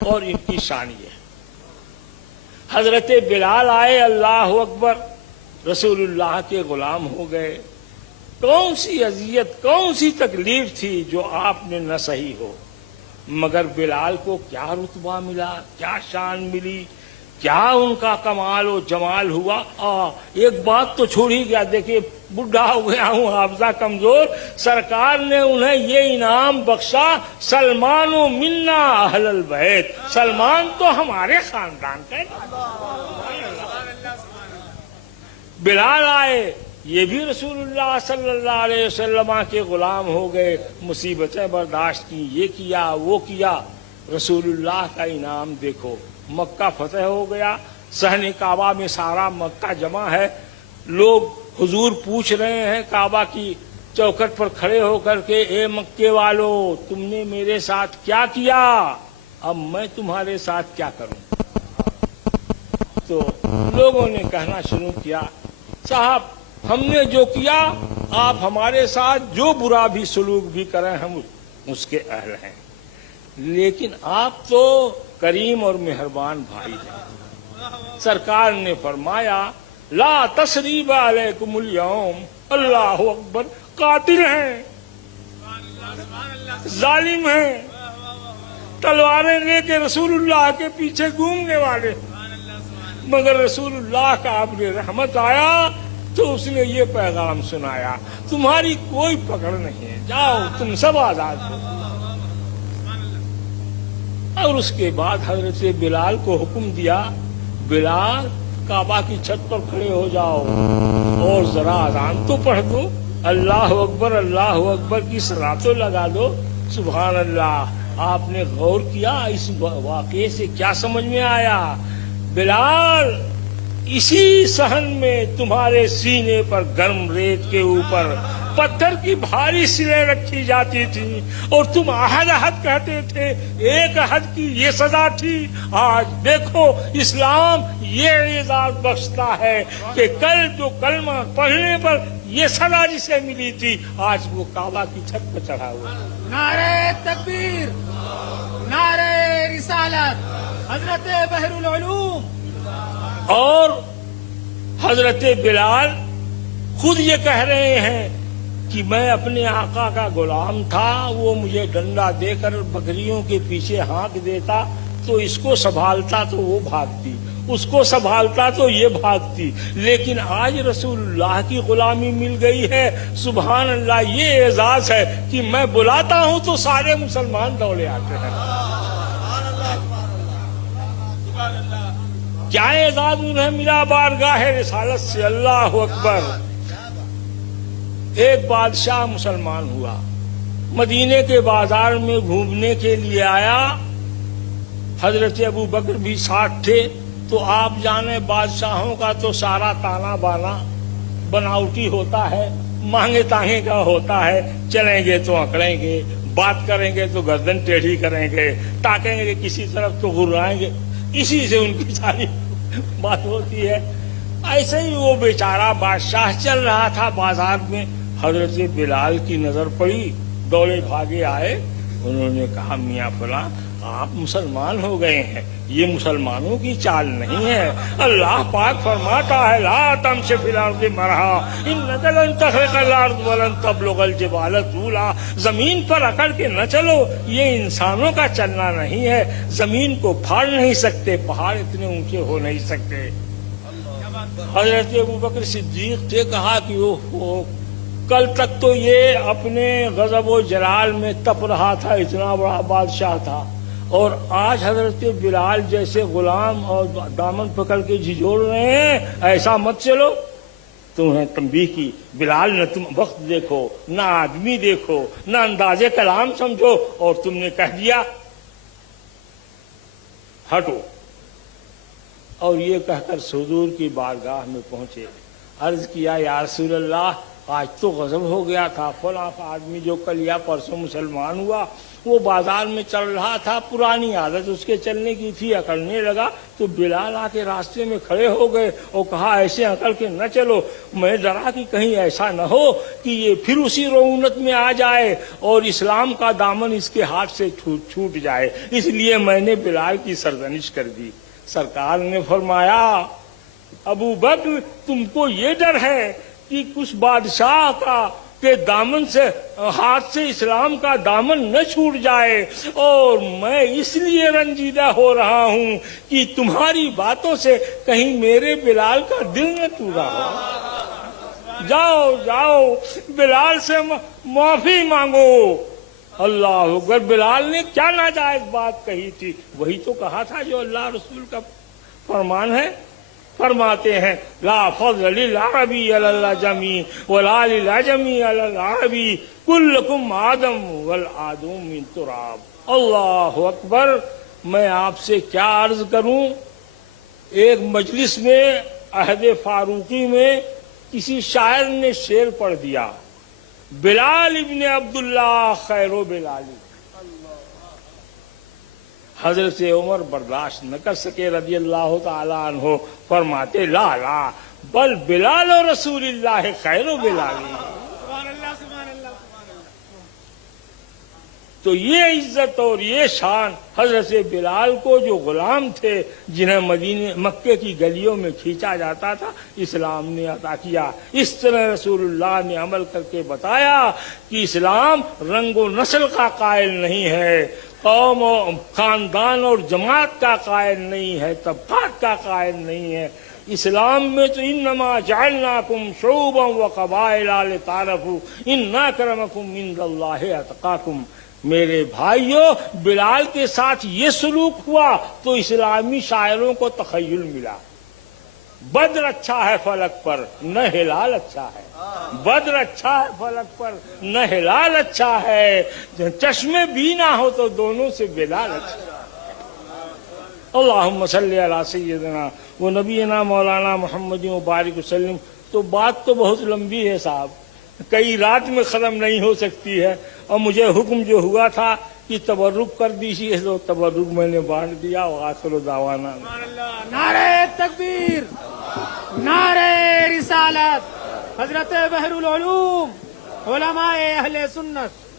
اور ان کی شان یہ ہے۔ حضرت بلال آئے، اللہ اکبر، رسول اللہ کے غلام ہو گئے۔ کون سی اذیت، کون سی تکلیف تھی جو آپ نے نہ سہی ہو، مگر بلال کو کیا رتبہ ملا، کیا شان ملی، کیا ان کا کمال و جمال ہوا۔ ایک بات تو چھوڑ ہی گیا، دیکھیے بڈھا ہو گیا ہوں، حافظہ کمزور، سرکار نے انہیں یہ انعام بخشا، سلمان و منا اہل البیت، سلمان تو ہمارے خاندان کا ہے۔ بلال آئے، یہ بھی رسول اللہ صلی اللہ علیہ وسلم کے غلام ہو گئے، مصیبتیں برداشت کی، یہ کیا وہ کیا۔ رسول اللہ کا انعام دیکھو، مکہ فتح ہو گیا، صحن کعبہ میں سارا مکہ جمع ہے، لوگ حضور پوچھ رہے ہیں کعبہ کی چوکھٹ پر کھڑے ہو کر کے، اے مکے والو، تم نے میرے ساتھ کیا کیا، اب میں تمہارے ساتھ کیا کروں۔ تو لوگوں نے کہنا شروع کیا، صاحب ہم نے جو کیا، آپ ہمارے ساتھ جو برا بھی سلوک بھی کریں ہم اس کے اہل ہیں، لیکن آپ تو کریم اور مہربان بھائی ہیں۔ سرکار نے فرمایا، لا تثریب علیکم اليوم، اللہ اکبر، قاتل ہیں، ظالم ہیں، تلواریں لے کے رسول اللہ کے پیچھے گھومنے والے، مگر رسول اللہ کا آپ نے رحمت آیا تو اس نے یہ پیغام سنایا، تمہاری کوئی پکڑ نہیں ہے، جاؤ تم سب آزاد ہو۔ اور اس کے بعد حضرت بلال کو حکم دیا، بلال کعبہ کی چھت پر کھڑے ہو جاؤ اور ذرا اذان تو پڑھ دو، اللہ اکبر کی صدا تو لگا دو۔ سبحان اللہ۔ آپ نے غور کیا اس واقعے سے کیا سمجھ میں آیا؟ بلال، اسی صحن میں تمہارے سینے پر گرم ریت کے اوپر پتھر کی بھاری سلیں رکھی جاتی تھی اور تم عہد عہد کہتے تھے، ایک عہد کی یہ سزا تھی۔ آج دیکھو اسلام یہ اعزاز بخشتا ہے کہ کل جو کلمہ پڑھنے پر یہ سزا جسے ملی تھی، آج وہ کعبہ کی چھت پر چڑھا ہوا ہے۔ نعرہ تکبیر، نعرہ رسالت، حضرت بحر العلوم۔ اور حضرت بلال خود یہ کہہ رہے ہیں کہ میں اپنے آقا کا غلام تھا، وہ مجھے ڈنڈا دے کر بکریوں کے پیچھے ہانک دیتا تو اس کو سنبھالتا تو وہ بھاگتی، اس کو سنبھالتا تو یہ بھاگتی، لیکن آج رسول اللہ کی غلامی مل گئی ہے۔ سبحان اللہ، یہ اعزاز ہے کہ میں بلاتا ہوں تو سارے مسلمان دوڑے آتے ہیں۔ کیا اعزاز انہیں ملا بارگاہ رسالت سے، اللہ اکبر۔ ایک بادشاہ مسلمان ہوا، مدینے کے بازار میں گھومنے کے لیے آیا، حضرت ابو بکر بھی ساتھ تھے۔ تو آپ جانے بادشاہوں کا تو سارا تانا بانا بناوٹی ہوتا ہے، مانگے تانگے کا ہوتا ہے، چلیں گے تو اکڑیں گے، بات کریں گے تو گردن ٹیڑھی کریں گے، تاکیں گے کسی طرف تو غرائیں گے، اسی سے ان کی ساری بات ہوتی ہے۔ ایسے ہی وہ بیچارہ بادشاہ چل رہا تھا بازار میں، حضرت بلال کی نظر پڑی، دوڑے بھاگے آئے، انہوں نے کہا، میاں فلاں آپ مسلمان ہو گئے ہیں، یہ مسلمانوں کی چال نہیں ہے۔ اللہ پاک فرماتا ہے، لا تمشِ فی الارض مرحا انک لن تخرق الارض ولن تبلغ الجبال طولا۔ زمین پر اکڑ کے نہ چلو، یہ انسانوں کا چلنا نہیں ہے، زمین کو پھاڑ نہیں سکتے، پہاڑ اتنے اونچے ہو نہیں سکتے۔ حضرت ابوبکر صدیق سے کہا کہ اوہ، کل تک تو یہ اپنے غضب و جلال میں تپ رہا تھا، اتنا بڑا بادشاہ تھا، اور آج حضرت بلال جیسے غلام اور دامن پکڑ کے جھجھوڑ رہے ہیں، ایسا مت چلو۔ تو انہیں تنبیہ کی، بلال نہ تم وقت دیکھو، نہ آدمی دیکھو، نہ انداز کلام سمجھو، اور تم نے کہہ دیا ہٹو۔ اور یہ کہہ کر حضور کی بارگاہ میں پہنچے، عرض کیا، یا رسول اللہ، آج تو غضب ہو گیا تھا، فلاں آدمی جو کل یا پرسوں مسلمان ہوا وہ بازار میں چل رہا تھا، پرانی عادت اس کے چلنے کی تھی، اکڑنے لگا تو بلال آ کے راستے میں کھڑے ہو گئے اور کہا ایسے اکڑ کے نہ چلو، میں ڈرا کہ کہیں ایسا نہ ہو کہ یہ پھر اسی رعونت میں آ جائے اور اسلام کا دامن اس کے ہاتھ سے چھوٹ جائے، اس لیے میں نے بلال کی سرزنش کر دی۔ سرکار نے فرمایا ابو بکر تم کو یہ ڈر ہے کہ کچھ بادشاہ کا کہ دامن سے ہاتھ سے اسلام کا دامن نہ چھوٹ جائے، اور میں اس لیے رنجیدہ ہو رہا ہوں کہ تمہاری باتوں سے کہیں میرے بلال کا دل نہ ٹوٹا ہو۔ جاؤ جاؤ بلال سے معافی مانگو۔ اللہ اکبر، بلال نے کیا ناجائز بات کہی تھی؟ وہی تو کہا تھا جو اللہ رسول کا فرمان ہے۔ فرماتے ہیں لا فضل للعربی علی العجمی ولا للعجمی علی العربی کلکم آدم والآدم من تراب۔ اللہ اکبر، میں آپ سے کیا عرض کروں، ایک مجلس میں عہد فاروقی میں کسی شاعر نے شعر پڑھ دیا، بلال ابن عبداللہ خیر و بلالی۔ حضرت عمر برداشت نہ کر سکے رضی اللہ تعالی عنہ، فرماتے لا لا بل بلال و رسول اللہ خیر و بلالی۔ سبحان اللہ سبحان اللہ سبحان اللہ۔ تو یہ عزت اور یہ شان حضرت بلال کو، جو غلام تھے جنہیں مکے کی گلیوں میں کھینچا جاتا تھا، اسلام نے عطا کیا۔ اس طرح رسول اللہ نے عمل کر کے بتایا کہ اسلام رنگ و نسل کا قائل نہیں ہے، قوم و خاندان اور جماعت کا قائل نہیں ہے، طبقات کا قائل نہیں ہے۔ اسلام میں تو انما جعلناکم شعوبا وقبائل لتعارفوا ان اکرمکم عند اللہ اتقاکم۔ میرے بھائیوں، بلال کے ساتھ یہ سلوک ہوا تو اسلامی شاعروں کو تخیل ملا، بدر اچھا ہے فلک پر نہ ہلال اچھا ہے، بدر اچھا ہے فلک پر نہ ہلال اچھا ہے، چشمے بھی نہ ہو تو دونوں سے بلال اچھا ہے۔ اللہم صلی علی سیدنا و نبینا مولانا محمد مبارک وسلم۔ تو بات تو بہت لمبی ہے صاحب، کئی رات میں ختم نہیں ہو سکتی ہے، اور مجھے حکم جو ہوا تھا کہ تبرک کر دیجیے تو تبرک میں نے بانٹ دیا۔ وآخر دعوانا نعرہ تکبیر، نعرہ رسالت، حضرت بحر العلوم، علماء اہل سنت۔